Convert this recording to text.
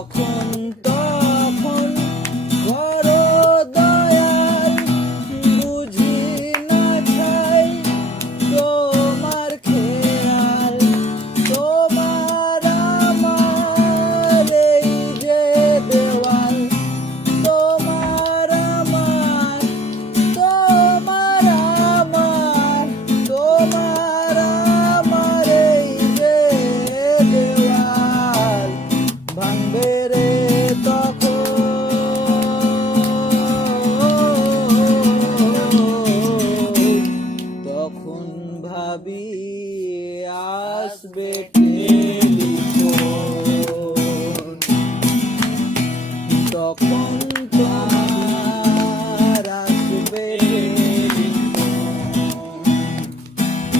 যখন তখন করো দয়াল, বুঝি না ছাই তোমার খেয়াল। তোমার আমার এই যে দেওয়াল, তোমার আমার, তোমার আমার, তোমার আমার এই যে দেওয়াল ভাঙবে রে তখন ভাবি আসবে টেলিফোন।